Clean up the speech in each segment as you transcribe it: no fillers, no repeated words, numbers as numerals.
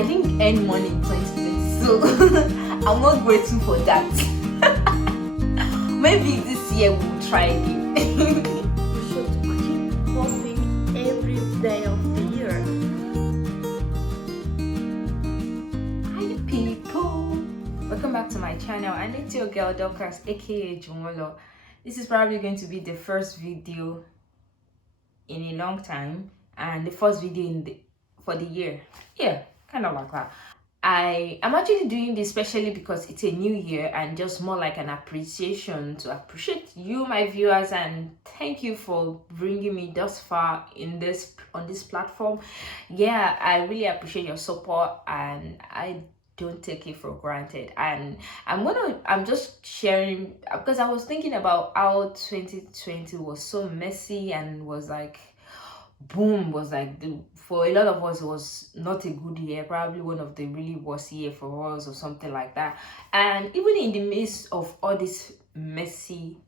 I didn't earn money in 2020, so I'm not grateful for that. Maybe this year we'll try again. We should keep hoping every day of the year. Hi people, welcome back to my channel, and it's your girl Dorcas, aka Jumolo. This is probably going to be the first video in a long time and the first video for the year. Yeah, kind of like that. I'm actually doing this especially because it's a new year and just more like an appreciation to appreciate you, my viewers, and thank you for bringing me thus far on this platform. Yeah, I really appreciate your support and I don't take it for granted. And I'm just sharing because I was thinking about how 2020 was so messy and was like boom, was like for a lot of us it was not a good year, probably one of the really worst year for us or something like that. And even in the midst of all this messy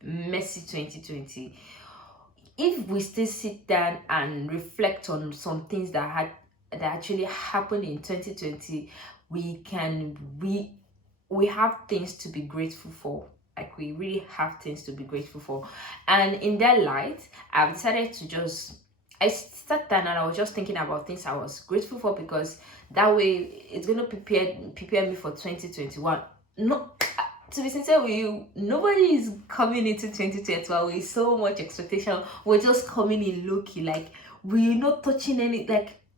2020, if we still sit down and reflect on some things that actually happened in 2020, we have things to be grateful for. Like, we really have things to be grateful for. And in that light, I've decided to I sat down and I was just thinking about things I was grateful for, because that way it's gonna prepare me for 2021. No, to be sincere with you, nobody is coming into 2021 with so much expectation. We're just coming in low-key, like we're not touching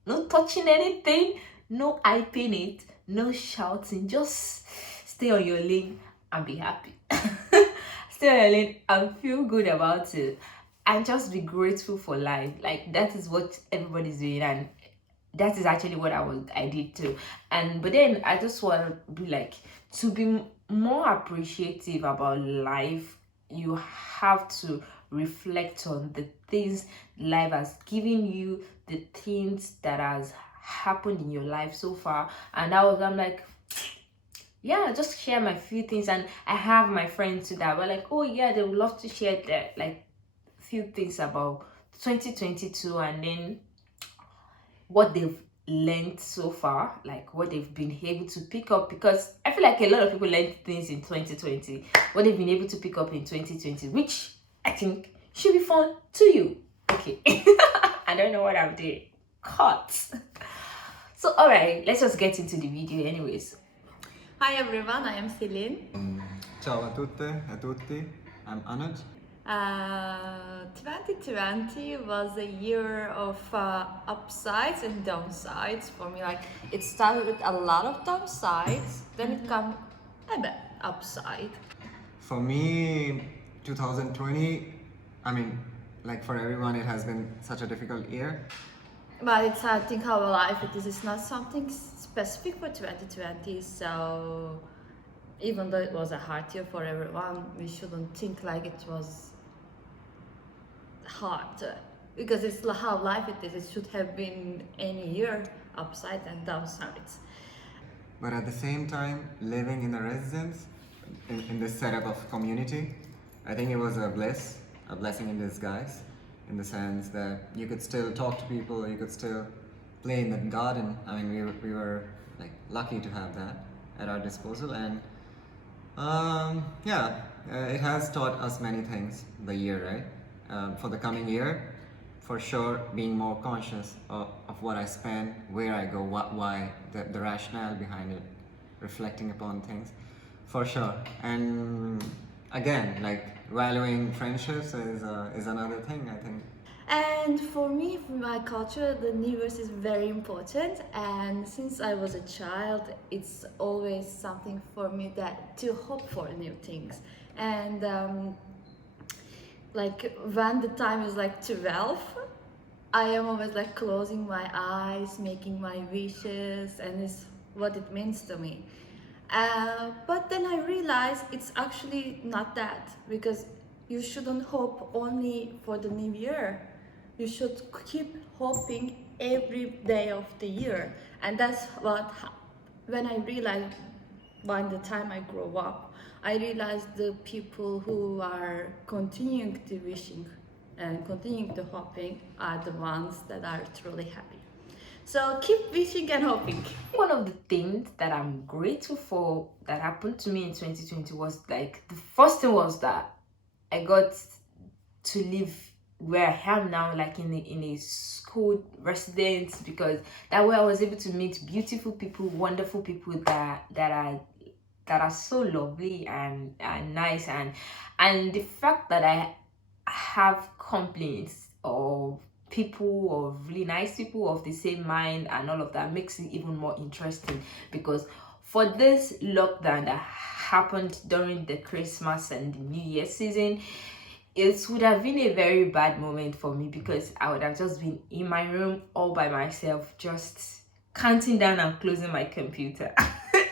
not touching anything, no hyping it, no shouting, just stay on your lane and be happy. Stay on your lane and feel good about it, and just be grateful for life. Like, that is what everybody's doing, and that is actually what I did too. But then I just want to be like, to be more appreciative about life, you have to reflect on the things life has given you, the things that has happened in your life so far. And I'm like, yeah, just share my few things. And I have my friends too that were like, oh yeah, they would love to share their like few things about 2022, and then what they've learned so far, like what they've been able to pick up, because I feel like a lot of people learned things in 2020, what they've been able to pick up in 2020, which I think should be fun to you. Okay. I don't know what I'm doing. Cut. So all right, let's just get into the video anyways. Hi everyone, I am Celine. Ciao a tutte e a tutti, I'm Anuj. 2020 was a year of upsides and downsides for me. Like, it started with a lot of downsides, then it come a bit upside. For me, 2020, I mean, like for everyone, it has been such a difficult year. But it's, I think, our life it is. It's not something specific for 2020. So even though it was a hard year for everyone, we shouldn't think like it was hard, because it's how life it is. It should have been any year, upsides and downsides. But at the same time, living in a residence, in this setup of community, I think it was a blessing in disguise, in the sense that you could still talk to people, you could still play in the garden. I mean, we were like lucky to have that at our disposal, and it has taught us many things, the year, right? For the coming year, for sure, being more conscious of what I spend, where I go, why, the rationale behind it, reflecting upon things, for sure. And again, like, valuing friendships is another thing, I think. And for me, for my culture, the New Year's is very important. And since I was a child, it's always something for me that to hope for new things. And like when the time is like 12, I am always like closing my eyes, making my wishes, and it's what it means to me. But then I realized it's actually not that, because you shouldn't hope only for the new year. You should keep hoping every day of the year. And that's when I realized, by the time I grow up, I realized the people who are continuing to wishing and continuing to hoping are the ones that are truly happy. So keep wishing and hoping. One of the things that I'm grateful for that happened to me in 2020 was like the first thing was that I got to live where I am now, like in a school residence, because that way I was able to meet beautiful people, wonderful people that are so lovely and nice, and the fact that I have complaints of people, of really nice people of the same mind and all of that, makes it even more interesting. Because for this lockdown that happened during the Christmas and the New Year season, it would have been a very bad moment for me, because I would have just been in my room all by myself, just counting down and closing my computer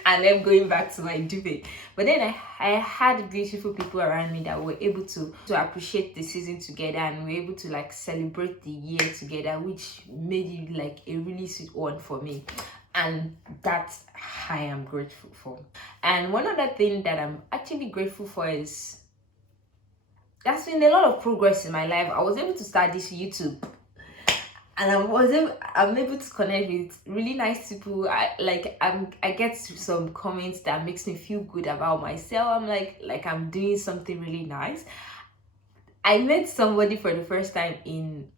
and then going back to my duvet. But then I had beautiful people around me that were able to appreciate the season together, and were able to like celebrate the year together, which made it like a really sweet one for me. And that I am grateful for. And one other thing that I'm actually grateful for is there's been a lot of progress in my life. I was able to start this YouTube, and I'm able to connect with really nice people. I get some comments that makes me feel good about myself. I'm like I'm doing something really nice. I met somebody for the first time in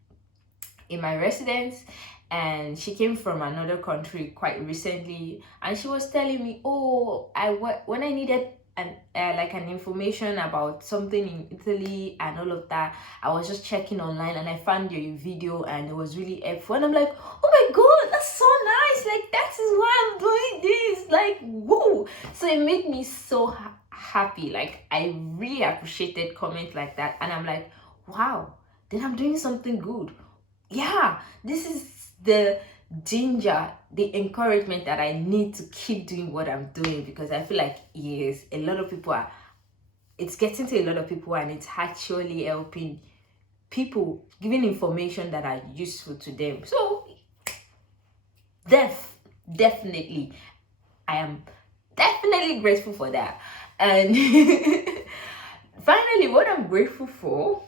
my residence, and she came from another country quite recently, and she was telling me, oh, when I needed an information about something in Italy and all of that, I was just checking online and I found your video and it was really helpful. And I'm like, oh my god, that's so nice! Like, that is why I'm doing this. Like, whoa! So it made me so happy. Like, I really appreciated comments like that, and I'm like, wow, then I'm doing something good. Yeah, this is the ginger, the encouragement that I need to keep doing what I'm doing, because I feel like, yes, a lot of people are, it's getting to a lot of people, and it's actually helping people, giving information that are useful to them. So definitely I am definitely grateful for that. And finally, what I'm grateful for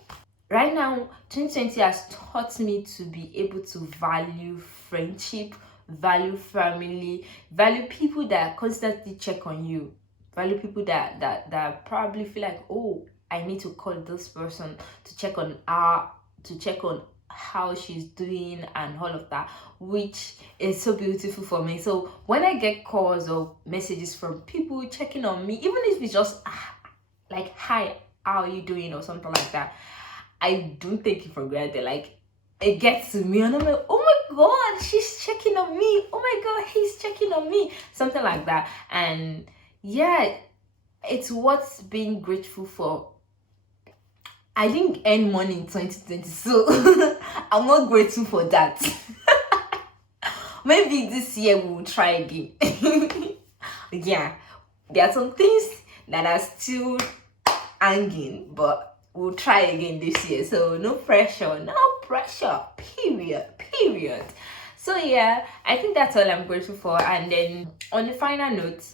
right now, 2020 has taught me to be able to value friendship, value family, value people that constantly check on you, value people that probably feel like, oh, I need to call this person to check on how she's doing and all of that, which is so beautiful for me. So when I get calls or messages from people checking on me, even if it's just like, hi, how are you doing, or something like that, I don't take it for granted. Like, it gets to me and I'm like, oh my god, she's checking on me, oh my god, he's checking on me, something like that. And yeah, it's what's being grateful for. I didn't earn money in 2020, so I'm not grateful for that. Maybe this year we'll try again. Yeah, there are some things that are still hanging, but we'll try again this year. So no pressure, period. So yeah, I think that's all I'm grateful for. And then on the final note,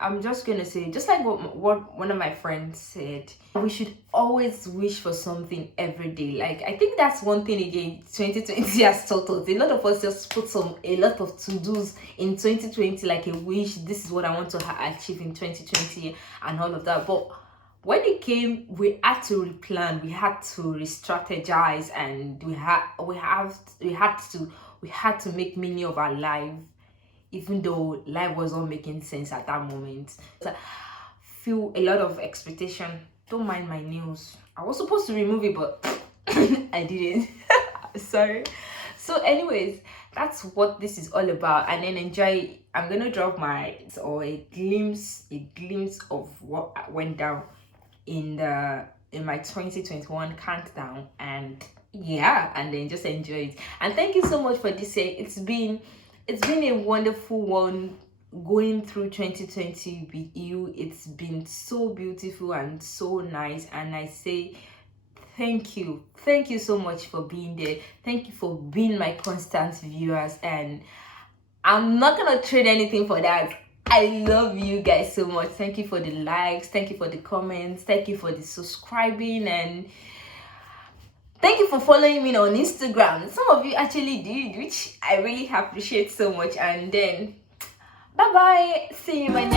I'm just gonna say, just like what one of my friends said, we should always wish for something every day. Like, I think that's one thing again 2020 has taught us. A lot of us just put a lot of to-dos in 2020, like a wish, this is what I want to achieve in 2020 and all of that. But when it came, we had to replan, we had to re-strategize, and we had to make meaning of our life, even though life wasn't making sense at that moment. So I feel a lot of expectation. Don't mind my nails. I was supposed to remove it, but I didn't. Sorry. So anyways, that's what this is all about. And then enjoy. I'm gonna drop a glimpse of what went down in my 2021 countdown, and yeah, and then just enjoy it. And thank you so much for this year. It's been a wonderful one going through 2020 with you. It's been so beautiful and so nice, and I say thank you so much for being there. Thank you for being my constant viewers, and I'm not gonna trade anything for that. I love you guys so much. Thank you for the likes, thank you for the comments, thank you for the subscribing, and Thank you for following me on Instagram. Some of you actually did, which I really appreciate so much. And then, bye bye. See you in my